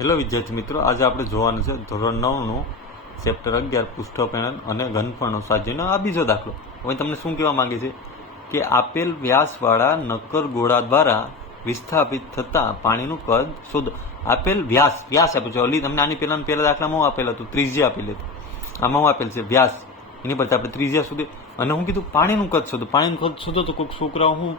Hello વિદ્યાર્થી મિત્રો, આજે આપણે જોવાનું છે ધોરણ 9નું ચેપ્ટર 11 પૃષ્ઠ પેનલ અને ઘનફળનો સ્વાધ્યાયનો આ બીજો દાખલો. હવે તમને શું કહેવા માંગે છે કે આપેલ વ્યાસવાળા નક્કર ગોળા દ્વારા વિસ્થાપિત થતા પાણીનું કદ શોધો. આપેલ વ્યાસ આપ્યો છે. ઓલી તમને આની પહેલા દાખલામાં આપેલ હતું, ત્રિજ્યા આપેલી હતી. આમાં હું આપેલ છે વ્યાસ, એની પરથી આપણે ત્રિજ્યા સુધી અને હું કીધું પાણીનું કદ શોધો. પાણીનું કદ શોધો તો કોઈક છોકરાઓ હું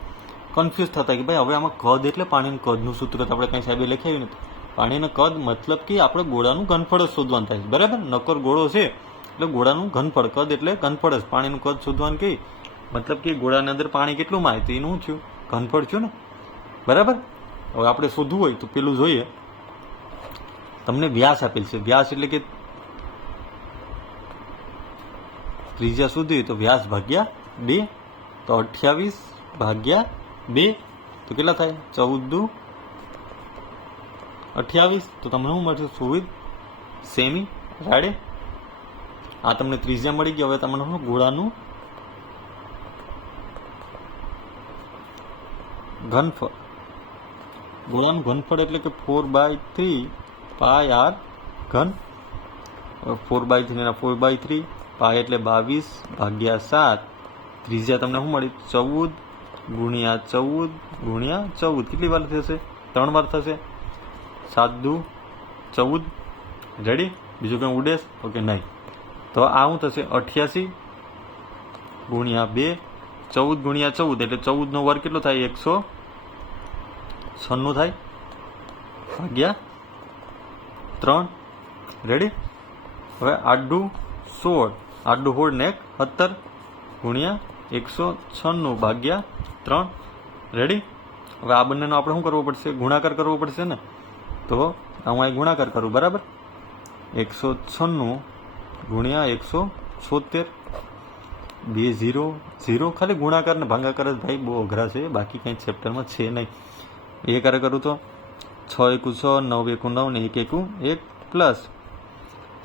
કન્ફ્યુઝ થતા કે ભાઈ હવે આમાં કદ એટલે પાણીનું કદનું સૂત્ર તો આપણે કંઈ સાહેબે લખાવ્યું નથી. પાણીનું કદ મતલબ કે આપણે ગોળાનું ઘનફળ જ શોધવાનું થાય છે, બરાબર. નક્કર ગોળો છે એટલે ગોળાનું ઘનફળ, કદ એટલે ઘનફળ જ. પાણીનું કદ શોધવાનું કે મતલબ કે ગોળાની અંદર પાણી કેટલું માય તો એનું થયું ઘનફળ થયું ને, બરાબર. હવે આપણે શોધવું હોય તો પેલું જોઈએ, તમને વ્યાસ આપેલ છે. વ્યાસ એટલે કે ત્રિજ્યા શોધવી તો વ્યાસ ભાગ્યા 2, તો 28 ભાગ્યા 2 તો કેટલા થાય? 14 28. તો તમને શું મળશે? 24 સેમી રાડે. આ તમને ત્રિજ્યા મળી ગઈ. હવે તમને શું ગોળાનું ઘનફળ, ગોળાનું ઘનફળ એટલે કે 4/3 પાય r ઘન. 4/3 ના 4/3 પાય એટલે 22 ભાગ્યા 7. ત્રિજ્યા તમને શું મળી? 14 ગુણ્યા 14 ગુણ્યા 14. કેટલી વાર થશે? 3 વાર થશે. 7 દુ 14. રેડી? બીજું કંઈ ઉડેશ? ઓકે નહીં. તો આ શું થશે? 88 ગુણ્યા 2, 14 ગુણ્યા 14 એટલે 14 નો વર્ગ કેટલો થાય? 196 થાય ભાગ્યા 3. રેડી? હવે 8 દુ 16, 8 દુ 16 ને 17 ગુણ્યા 196 ભાગ્યા 3. રેડી? હવે આ બંનેનો આપણે શું કરવો પડશે? ગુણાકાર કરવો પડશે ને. તો હું અહીં ગુણાકાર કરું, બરાબર. 196 ગુણ્યા 176, 2 0 0. ખાલી ગુણાકાર ને ભાગાકાર જ ભાઈ બહુ અઘરા છે, બાકી કંઈ ચેપ્ટરમાં છે નહીં. એ કરે કરું તો 6 × 6, 9 × 9 ને 1 × 1 પ્લસ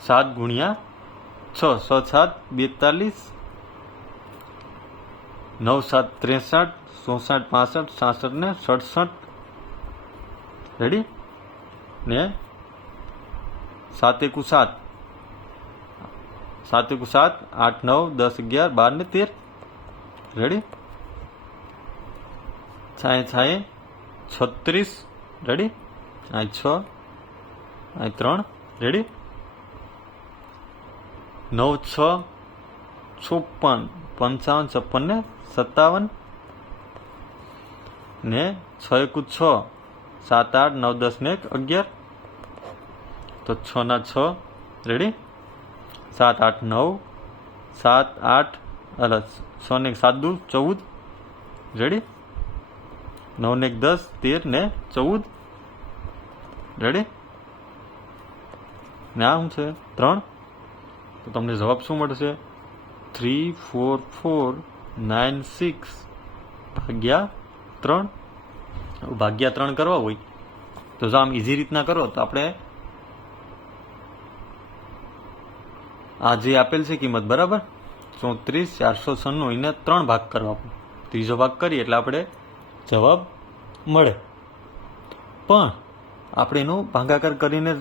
7 ગુણ્યા 6, 6 7 42, 9 7 63, 64 65, 66 ને 67. રેડી? ને 7 × 7, 7 × 7 8 9 10 11 12 ને 13. રેડી? છાએ 36. રેડી? આ 6, આ 3. રેડી? 9 6 56, 55 56 ને 57 ને 6 × 6 7 8 9 10 ને 11. તો 6 ના 6. રેડી? 7 8 9 7 8 અલા 6 ને 7 દુ 14. રેડી? 9 ને 10 13 ને 14. રેડી? ને આ શું છે? 3. તો તમને જવાબ શું મળશે? 34496 ભાગ્યા 3. ભાગ્યા 3 કરવા હોય તો જો આમ ઇઝી રીતના કરો તો આપણે આ જે આપેલ છે કિંમત, બરાબર, 34496 એને 3 ભાગ કરવા. ત્રીજો ભાગ કરીએ એટલે આપણે જવાબ મળે. પણ આપણે એનો ભાગાકાર કરીને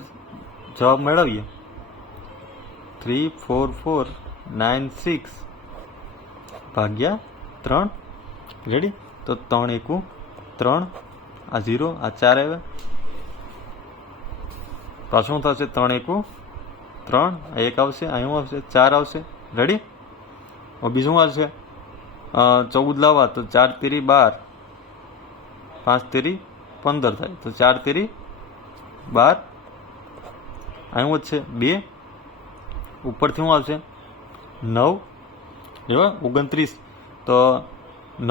જવાબ મેળવીએ. 34496 ભાગ્યા 3. રેડી? તો 3 × 3, આ 0 આ 4 આવે. પાછું થશે 3 × 3, આ 1 આવશે, અહીં આવશે 4 આવશે. રેડી? હવે બીજું આવશે 14 લાવવા તો 4 તેરી 12, 5 તેરી 15 થાય. તો 4 તેરી 12, અહીં છે 2. ઉપરથી શું આવશે? 9 એવા 29. તો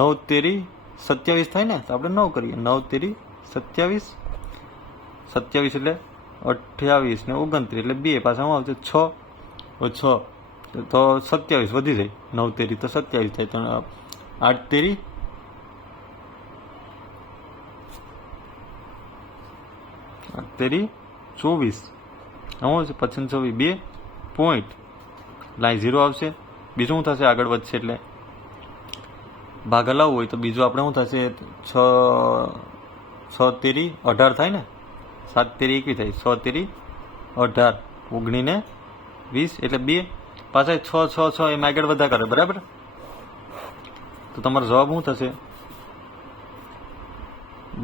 9 તેરી 27 થાય ને, તો આપણે 9 કરીએ. 9 તેરી 27, 27 એટલે 28 ને 29 એટલે 2. પાછા શું આવશે? 6. 6 તો 27 વધી જાય. 9 તેરી તો 27 થાય. તો 8 તેરી 24. શું આવશે? 25 2 પોઈન્ટ લાઈન 0 આવશે. બીજું શું થશે? આગળ વધશે એટલે ભાગ હલાવવું હોય તો બીજું આપણે શું થશે? 6 તેરી 18 થાય ને, 7 તેરી 21 થાય, 6 તેરી 18, 19 ને 20 એટલે 2, પાછા 6 6 6 એમ આગળ વધા કરે, બરાબર. તો તમારો જવાબ શું થશે?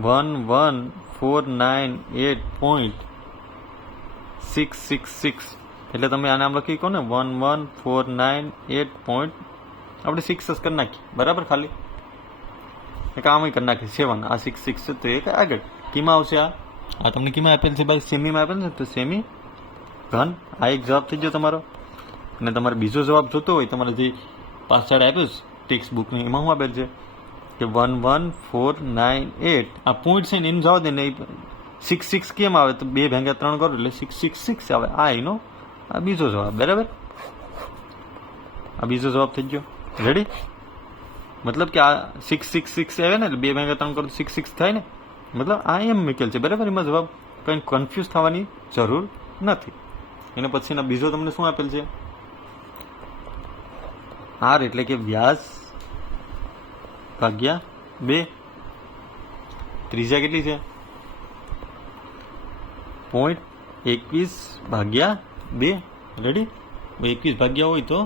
11,498.666. એટલે તમે આને આમ લખી કહો ને 11,498. આપણે 6 કરી નાખીએ, બરાબર. ખાલી એક આમ કરી નાખીએ 7, આ 6 6 છે તો એક આગળ કીમાં આવશે. આ તમને કીમાં આપેલ છે ભાઈ, સેમીમાં આપેલ છે તો સેમી ઘન. આ એક જવાબ થઈ ગયો તમારો. અને તમારે બીજો જવાબ જોતો હોય, તમારે જે પાછળ આપ્યું છે ટેક્સ્ટ બુકની, એમાં શું આપેલ છે કે 11,498. આ પોઈન્ટ છે ને એનું જવાબ દે ને, 6 6 કેમ આવે તો 2 ભાગ્યા 3 કરો એટલે 666 આવે. આ એનો આ બીજો જવાબ, બરાબર. આ બીજો જવાબ થઈ ગયો. રેડી? મતલબ કે આ 666 આવે ને એટલે 2 ભાગ્યા 3 કરો તો 66 થાય ને, મતલબ આ એમ મૂકેલ છે, બરાબર. એમાં જવાબ કંઈ કન્ફ્યુઝ થવાની જરૂર નથી. એના પછીના બીજો તમને શું આપેલ છે? આર એટલે કે વ્યાસ ભાગ્યા 2. ત્રિજ્યા કેટલી છે? 0.21 ભાગ્યા 2. રેડી? 21 ભાગ્યા હોય તો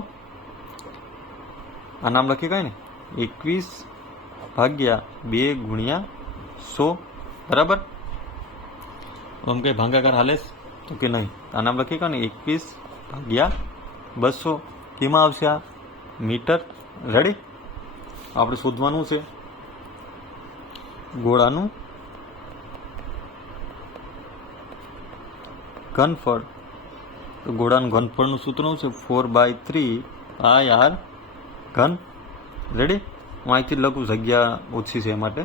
આ નામ લખી કાંઈ ને 21 ભાગ્યા 2 ગુણ્યા 100, બરાબર. આમ કઈ ભાંગાકાર હાલે તો કે નહીં? આ નામ લખી કાંઈ ને 21 ભાગ્યા 200. કેમાં આવશે? આ મીટર. રેડી? આપણે શોધવાનું છે ગોળાનું ઘનફળ. તો ગોળાનું ઘનફળનું સૂત્ર છે 4/3 πr ઘન. રેડી? હું અહીંથી લખું, જગ્યા ઓછી છે એ માટે.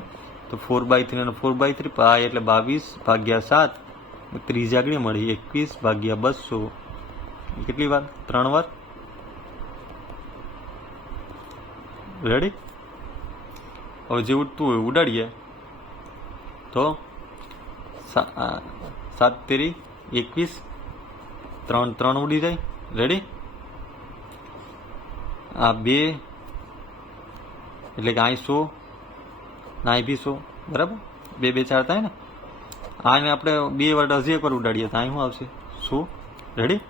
તો 4/3 અને 4/3 પાય એટલે 22 ભાગ્યા 7. ત્રીજી આગળ મળી 21 ભાગ્યા 200. કેટલી વાર? 3 વાર. રેડી? હવે જે ઉડતું હોય ઉડાડીએ તો 7 તેરી 21, 3 3 ઉડી જાય. રેડી? આ 2 એટલે કે અહીં 100 ના અહીં બી 100, બરાબર. 2 2 4 થાય ને. આને આપણે 2 વાર હજી એક વાર ઉડાડીએ તો અહીં શું આવશે? 100. રેડી?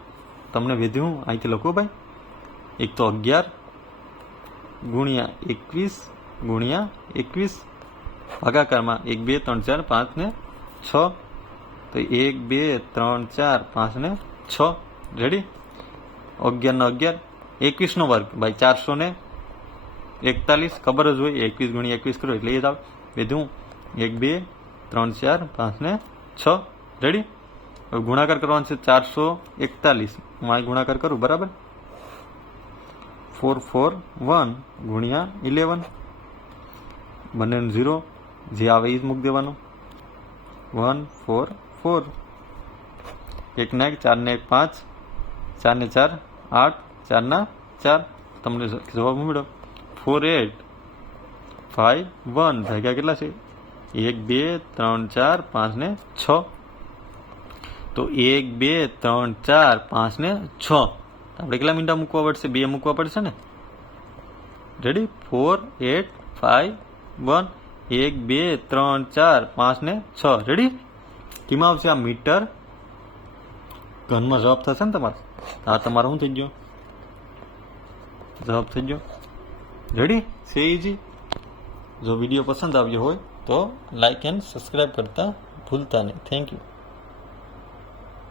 તમને વેધ્યું અહીંથી લખો ભાઈ. એક તો 11 ગુણ્યા 21 ગુણ્યા 21 ભાગાકારમાં 1 2 3 4 5 ને 6. તો 1 2 3 4 5 ને 6. રેડી? 11 નો 11, 21 નો વર્ગ ભાઈ 441. ખબર જ હોય, 21 ગુણ્યા 21 કરો એટલે એ જ આવે. વેધું 1 2 3 4 5 ને 6. રેડી? હવે ગુણાકાર કરવાનો છે 441. હું આ ગુણાકાર કરું, બરાબર. 441 ગુણ્યા 11, બંનેનું 0, જે આવે એ જ મૂકી દેવાનું. 144. 1 ના 1, 4 ને 1 5, 4 ને 4 8, 4 ના 4. તમને જવાબ મળ્યો 4851. ભાગ્યા કેટલા છે? 1 2 3 4 5 ને 6. તો 1 2 3 4 5 ને 6. આપણે કેટલા મીંડા મૂકવા પડશે? 2 મૂકવા પડશે ને. રેડી? 4851. 1 2 3 4 5 ને 6. રેડી? કેમાં આવશે? આ મીટર ઘનમાં જવાબ થશે ને તમારે. આ તમારો શું થઈ ગયો? જવાબ થઈ ગયો. રેડી? સે ઇઝી. જો વિડીયો પસંદ આવ્યો હોય તો લાઈક એન્ડ સબસ્ક્રાઈબ કરતા ભૂલતા નહીં. Thank you.